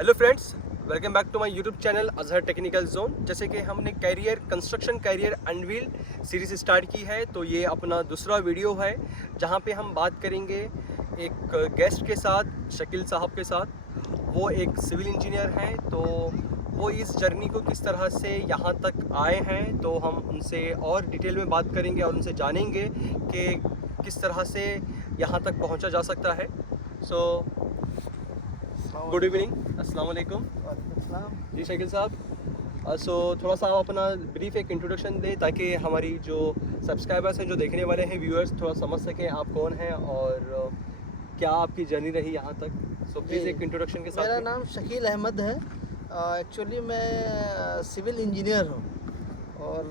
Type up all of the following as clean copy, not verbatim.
Hello friends, welcome back to my YouTube channel Azhar technical zone. जैसे कि हमने construction career unveil series start की है, तो ये अपना दूसरा वीडियो है जहाँ पे हम बात करेंगे एक गेस्ट के साथ, शकील साहब के साथ। वो एक सिविल इंजीनियर हैं, तो वो इस जर्नी को किस तरह से यहाँ तक आए हैं, तो हम उनसे और डिटेल में बात करेंगे और उनसे जानेंगे कि किस तरह से यहाँ तक पहुँचा जा सकता है। सो गुड इवनिंग, अस्सलाम वालेकुम। जी शकील साहब, सो थोड़ा सा आप अपना ब्रीफ एक इंट्रोडक्शन दें ताकि हमारी जो सब्सक्राइबर्स हैं, जो देखने वाले हैं व्यूअर्स, थोड़ा समझ सकें आप कौन हैं और क्या आपकी जर्नी रही यहाँ तक। सो प्लीज़ एक इंट्रोडक्शन के साथ। मेरा नाम शकील अहमद है। एक्चुअली मैं सिविल इंजीनियर हूँ। और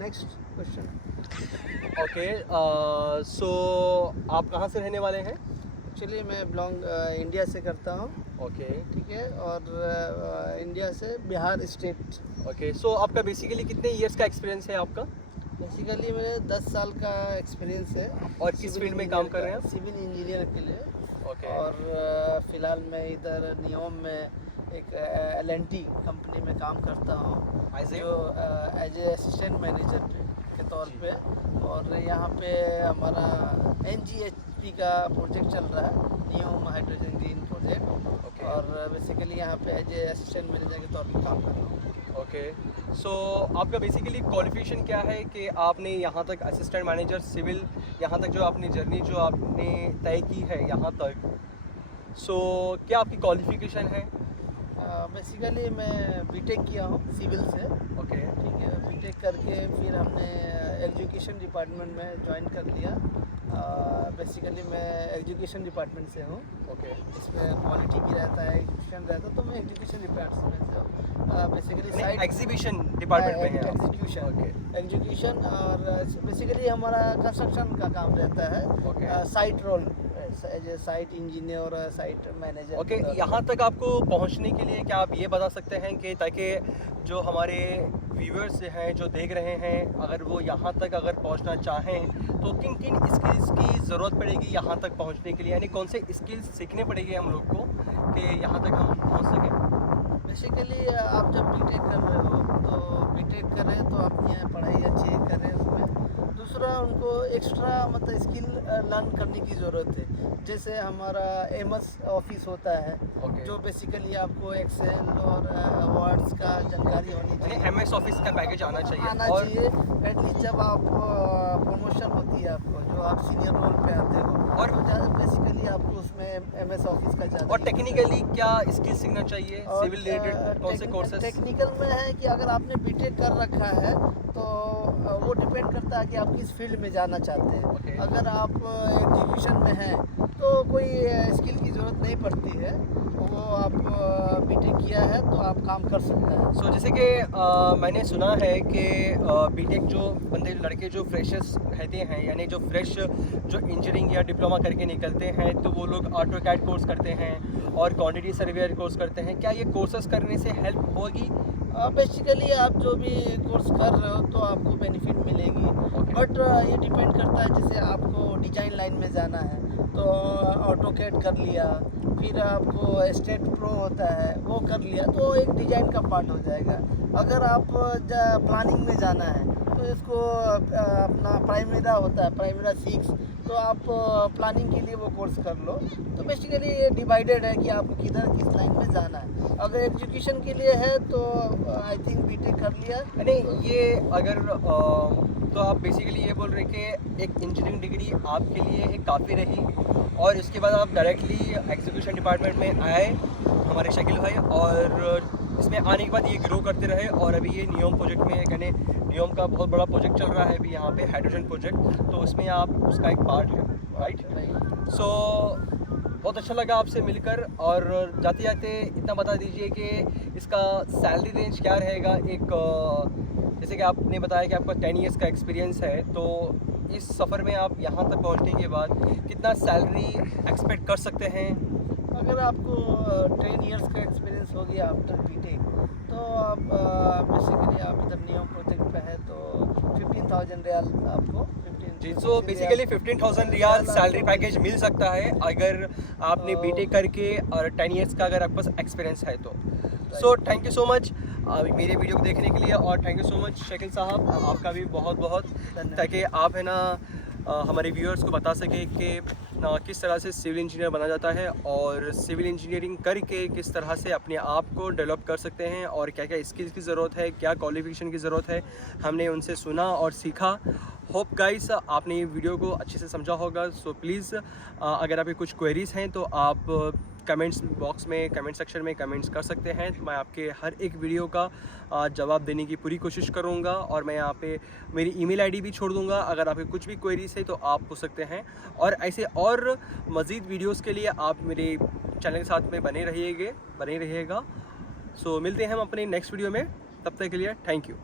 नेक्स्ट क्वेश्चन। ओके, सो आप कहाँ से रहने वाले हैं? एक्चुअली मैं बिलोंग इंडिया से करता हूँ। ओके, ठीक है। और इंडिया से बिहार स्टेट। ओके, सो आपका बेसिकली कितने ईयर्स का एक्सपीरियंस है आपका? बेसिकली मेरे 10 साल का एक्सपीरियंस है। और किस फील्ड में काम कर रहे हैं आप? सिविल इंजीनियर के लिए। ओके। और फ़िलहाल मैं इधर नियोम में एक LNT कंपनी में काम करता हूँ, जो एज ए असिस्टेंट मैनेजर के तौर पे। और यहाँ पे हमारा NGHP का प्रोजेक्ट चल रहा है, NEOM hydrogen green project. Okay. और बेसिकली यहाँ पे एज ए असिस्टेंट मैनेजर के तौर पे काम कर रहा हूँ। ओके, सो आपका बेसिकली क्वालिफिकेशन क्या है कि आपने यहाँ तक असिस्टेंट मैनेजर सिविल, यहाँ तक जो आपने जर्नी जो आपने तय की है यहाँ तक, सो क्या आपकी क्वालिफिकेशन है? बेसिकली मैं बीटेक किया हूँ सिविल से। ओके। ठीक है। बीटेक करके फिर हमने एजुकेशन डिपार्टमेंट में ज्वाइन कर लिया। बेसिकली मैं एजुकेशन डिपार्टमेंट से हूँ। ओके। इसमें क्वालिटी की रहता है, एजुकेशन रहता है, तो मैं एजुकेशन डिपार्टमेंट से हूँ। बेसिकली साइट एग्जीबिशन डिपार्टमेंट में है आप? एग्जीक्यूशन। ओके। एजुकेशन। और बेसिकली हमारा कंस्ट्रक्शन का काम रहता है। Okay. Site role as a site engineer और साइट मैनेजर। ओके, यहाँ तक आपको पहुँचने के लिए क्या आप ये बता सकते हैं कि ताकि जो हमारे व्यूअर्स हैं जो देख रहे हैं, अगर वो यहाँ तक अगर पहुँचना चाहें तो किन किन स्किल्स की ज़रूरत पड़ेगी यहाँ तक पहुँचने के लिए, यानी कौन से स्किल्स सीखने पड़ेंगे हम लोग को कि यहाँ तक हम पहुँच सकें? बेसिकली आप जब बीटेक कर रहे हो तो बीटेक कर रहे हैं तो अपनी पढ़ाई अच्छी कर रहे हैं उसमें। दूसरा, उनको एक्स्ट्रा मतलब स्किल लर्न करने की ज़रूरत है। जैसे हमारा MS ऑफिस होता है, ओके। जो बेसिकली आपको एक्सेल और वर्ड्स का जानकारी होनी चाहिए, यानी MS ऑफिस का पैकेज आना चाहिए। आना और चाहिए। एटलीस्ट जब आप प्रमोशन होती है आपको, जो आप सीनियर रोल पे आते हो, और बेसिकली आपको उसमें MS ऑफिस का ज़्यादा। और टेक्निकली क्या स्किल सीखना चाहिए? सिविल रिलेटेड कौन से कोर्सेज? टेक्निकल में है कि अगर आपने बीटेक कर रखा है तो वो डिपेंड करता है कि आप किस फील्ड में जाना चाहते हैं। ओके। अगर आप एग्जीक्यूशन में हैं तो कोई स्किल की ज़रूरत नहीं पड़ती है, वो आप बीटेक किया है तो आप काम कर सकते हैं। सो जैसे कि मैंने सुना है कि बीटेक जो बंदे लड़के जो फ्रेशर्स रहते हैं, यानी जो फ्रेश जो इंजीनियरिंग या डिप्लोमा करके निकलते हैं, तो वो लोग ऑटोकैड कोर्स करते हैं और क्वांटिटी सर्वेयर कोर्स करते हैं। क्या ये कोर्सेज करने से हेल्प होगी? बेसिकली आप जो भी कोर्स कर रहे हो तो आपको बेनिफिट मिलेगी। Okay. बट ये डिपेंड करता है, जैसे आपको डिजाइन लाइन में जाना है तो ऑटोकैड कर लिया, फिर आपको स्टेट प्रो होता है वो कर लिया, तो एक डिजाइन का पार्ट हो जाएगा। अगर आप प्लानिंग में जाना है तो इसको अपना प्राइमेरा होता है, प्राइमेरा 6, तो आप प्लानिंग के लिए वो कोर्स कर लो। तो बेसिकली ये डिवाइडेड है कि आपको किधर किस लाइन में जाना है। अगर एजुकेशन के लिए है तो आई थिंक बीटेक कर लिया। नहीं, ये अगर तो आप बेसिकली ये बोल रहे कि एक इंजीनियरिंग डिग्री आपके लिए एक काफ़ी रही और इसके बाद आप डायरेक्टली एग्जीक्यूशन डिपार्टमेंट में आए हमारे शकील भाई, और इसमें आने के बाद ये ग्रो करते रहे और अभी ये नियोम प्रोजेक्ट में, यानी नियोम का बहुत बड़ा प्रोजेक्ट चल रहा है अभी यहाँ पे, हाइड्रोजन प्रोजेक्ट, तो उसमें आप उसका एक पार्ट है, राइट? सो बहुत अच्छा लगा आपसे मिलकर। और जाते जाते इतना बता दीजिए कि इसका सैलरी रेंज क्या रहेगा? एक जैसे कि आपने बताया कि आपका 10 ईयर्स का एक्सपीरियंस है, तो इस सफ़र में आप यहाँ तक पहुँचने के बाद कितना सैलरी एक्सपेक्ट कर सकते हैं? अगर आपको 10 इयर्स का एक्सपीरियंस हो गया आफ्टर बीटेक, तो आप बेसिकली आप इधर नियोम प्रोजेक्ट पे है तो 15,000 रियाल आपको 15 जी, सो बेसिकली 15,000 रियाल सैलरी पैकेज मिल सकता है अगर आपने बीटेक करके और 10 इयर्स का अगर आपके पास एक्सपीरियंस है तो। So thank you so much मेरे वीडियो को देखने के लिए, और thank you so much Shakeel साहब, आपका भी बहुत बहुत, ताकि आप है ना हमारे व्यूअर्स को बता सके कि किस तरह से सिविल इंजीनियर बना जाता है और सिविल इंजीनियरिंग करके किस तरह से अपने आप को डेवलप कर सकते हैं और क्या क्या स्किल्स की ज़रूरत है, क्या क्वालिफिकेशन की ज़रूरत है, हमने उनसे सुना और सीखा। होप गाइस आपने ये वीडियो को अच्छे से समझा होगा। सो प्लीज़ अगर आपके कुछ क्वेरीज़ हैं तो आप कमेंट्स बॉक्स में, कमेंट सेक्शन में कमेंट्स कर सकते हैं। तो मैं आपके हर एक वीडियो का जवाब देने की पूरी कोशिश करूंगा, और मैं यहाँ पे मेरी ईमेल आईडी भी छोड़ दूंगा। अगर आपके कुछ भी क्वेरीज है तो आप पूछ सकते हैं, और ऐसे और मज़ीद वीडियोस के लिए आप मेरे चैनल के साथ में बने रहिएगा। सो मिलते हैं हम अपने नेक्स्ट वीडियो में, तब तक के लिए थैंक यू।